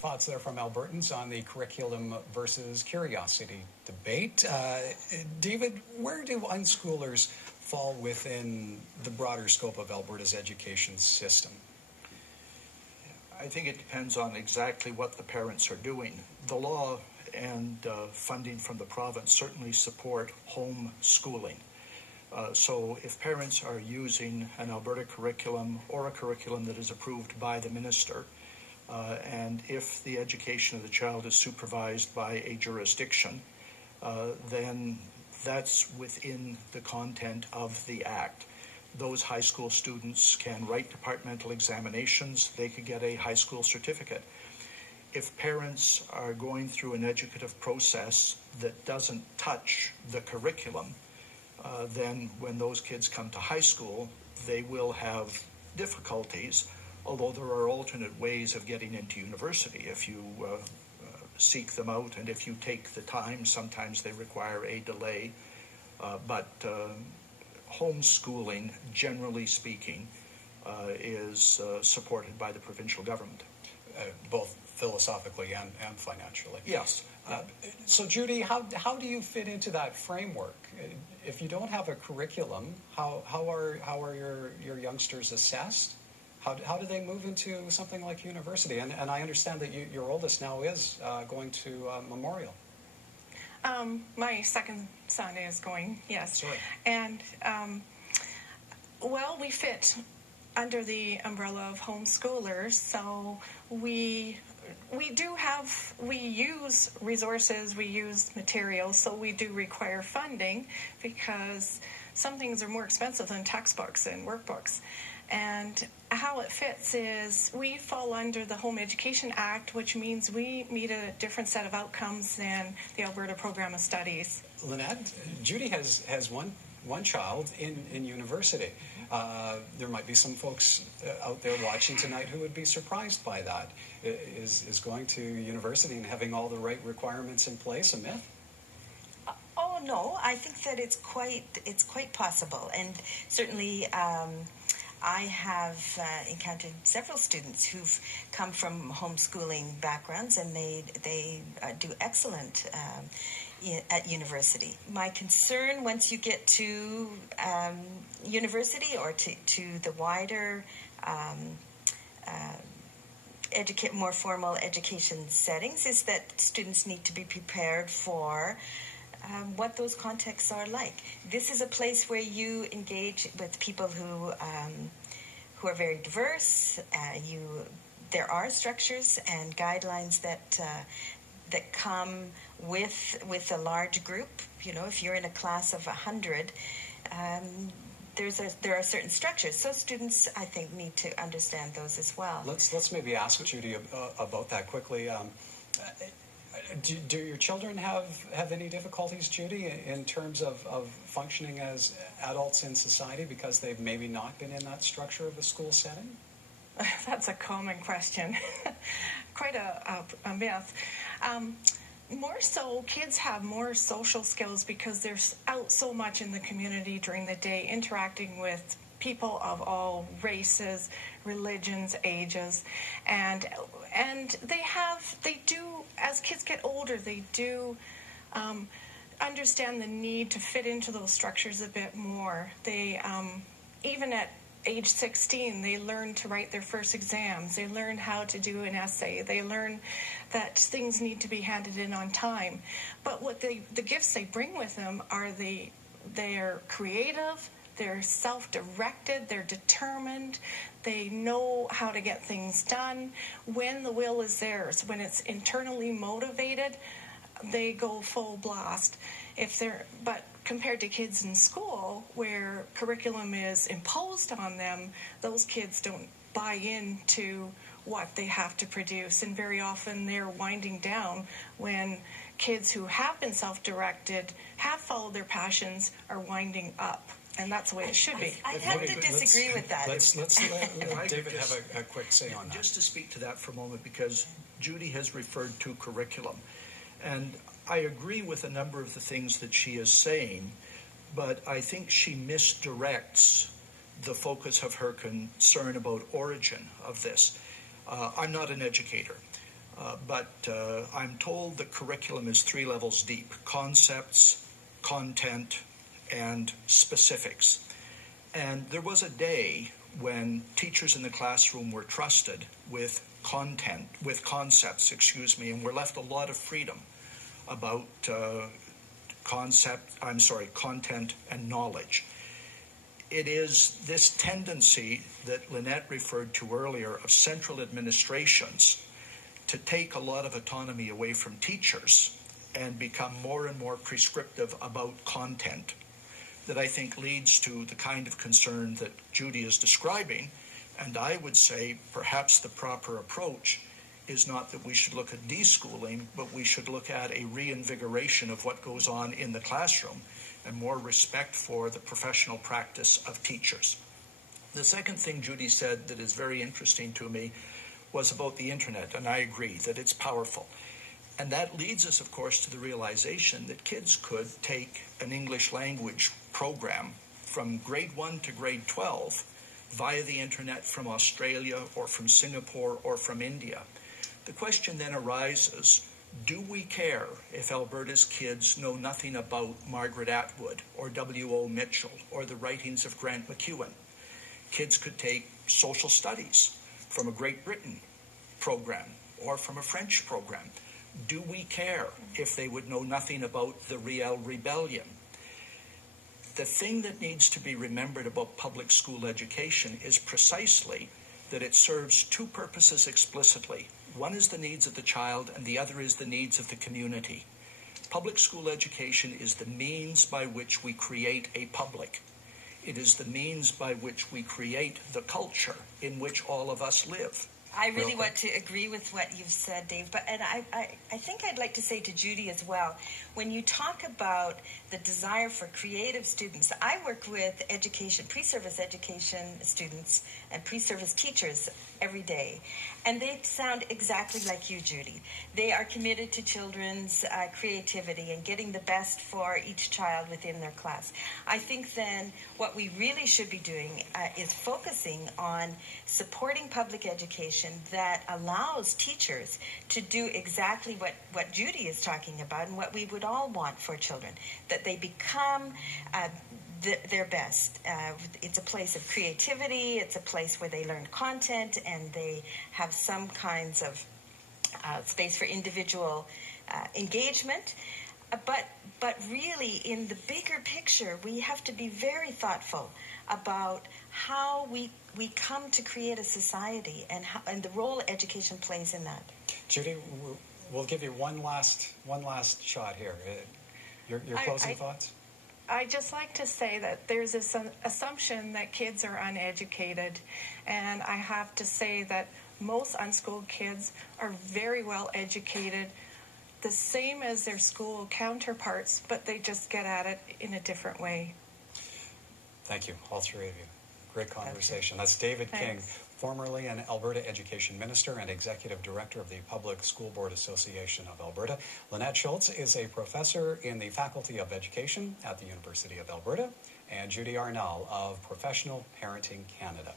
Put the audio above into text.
thoughts there from Albertans on the curriculum versus curiosity debate. David, where do unschoolers fall within the broader scope of Alberta's education system? I think it depends on exactly what the parents are doing. The law and funding from the province certainly support home schooling. So if parents are using an Alberta curriculum or a curriculum that is approved by the minister, and if the education of the child is supervised by a jurisdiction, then that's within the content of the Act. Those high school students can write departmental examinations. They could get a high school certificate. If parents are going through an educative process that doesn't touch the curriculum, then when those kids come to high school, they will have difficulties, although there are alternate ways of getting into university. If you seek them out and if you take the time, sometimes they require a delay, but homeschooling, generally speaking, is supported by the provincial government. Both philosophically and financially. Yes. So Judy, how do you fit into that framework? If you don't have a curriculum, how are your youngsters assessed? How do they move into something like university? And I understand that your oldest now is going to Memorial. My second son is going, yes. Sorry. And, well, we fit under the umbrella of homeschoolers, so we use resources, we use materials, so we do require funding because some things are more expensive than textbooks and workbooks. And how it fits is we fall under the Home Education Act, which means we meet a different set of outcomes than the Alberta Program of Studies. Lynette, Judy has one child in university. There might be some folks out there watching tonight who would be surprised by that. Is going to university and having all the right requirements in place a myth? Oh no, I think that it's quite possible, and certainly I have encountered several students who've come from homeschooling backgrounds, and they do excellent at university. My concern once you get to university or to the wider more formal education settings is that students need to be prepared for what those contexts are like. This is a place where you engage with people who are very diverse. There are structures and guidelines that come with a large group. You know, if you're in a class of 100, there are certain structures. So students, I think, need to understand those as well. Let's maybe ask Judy about that quickly. Do your children have any difficulties, Judy, in terms of functioning as adults in society because they've maybe not been in that structure of a school setting? That's a common question. Quite a myth. More so, kids have more social skills because they're out so much in the community during the day, interacting with people of all races, religions, ages, and they do, as kids get older, they do understand the need to fit into those structures a bit more. They, even at age 16, they learn to write their first exams. They learn how to do an essay. They learn that things need to be handed in on time. But what the gifts they bring with them are they're creative, they're self-directed, they're determined, they know how to get things done. When the will is theirs, when it's internally motivated, they go full blast. But compared to kids in school, where curriculum is imposed on them, those kids don't buy into what they have to produce, and very often they're winding down when kids who have been self-directed, have followed their passions, are winding up. And that's the way it should be. I have to disagree with that. Let's let David have a quick say on that. Just to speak to that for a moment, because Judy has referred to curriculum. And I agree with a number of the things that she is saying, but I think she misdirects the focus of her concern about origin of this. I'm not an educator. But I'm told the curriculum is 3 levels deep: concepts, content, and specifics. And there was a day when teachers in the classroom were trusted with concepts, and were left a lot of freedom about content and knowledge. It is this tendency that Lynette referred to earlier of central administrations to take a lot of autonomy away from teachers and become more and more prescriptive about content that I think leads to the kind of concern that Judy is describing. And I would say perhaps the proper approach is not that we should look at deschooling, but we should look at a reinvigoration of what goes on in the classroom and more respect for the professional practice of teachers. The second thing Judy said that is very interesting to me was about the internet, and I agree that it's powerful. And that leads us, of course, to the realization that kids could take an English language program from grade 1 to grade 12 via the internet from Australia or from Singapore or from India. The question then arises, do we care if Alberta's kids know nothing about Margaret Atwood or W.O. Mitchell or the writings of Grant McEwen? Kids could take social studies from a Great Britain program or from a French program. Do we care if they would know nothing about the Riel Rebellion? The thing that needs to be remembered about public school education is precisely that it serves 2 purposes explicitly. One is the needs of the child, and the other is the needs of the community. Public school education is the means by which we create a public. It is the means by which we create the culture in which all of us live. I really want to agree with what you've said, Dave, and I think I'd like to say to Judy as well, when you talk about the desire for creative students, I work with pre-service education students and pre-service teachers every day, and they sound exactly like you, Judy. They are committed to children's creativity and getting the best for each child within their class. I think then what we really should be doing is focusing on supporting public education that allows teachers to do exactly what Judy is talking about and what we would all want for children, that they become their best. It's a place of creativity, it's a place where they learn content, and they have some kinds of space for individual engagement. But really, in the bigger picture, we have to be very thoughtful about how we come to create a society and the role education plays in that. Judy, we'll give you one last shot here. Your closing thoughts? I'd just like to say that there's this assumption that kids are uneducated, and I have to say that most unschooled kids are very well educated, the same as their school counterparts, but they just get at it in a different way. Thank you, all 3 of you. Great conversation. That's David King, formerly an Alberta Education Minister and Executive Director of the Public School Board Association of Alberta. Lynette Schultz is a professor in the Faculty of Education at the University of Alberta, and Judy Arnall of Professional Parenting Canada.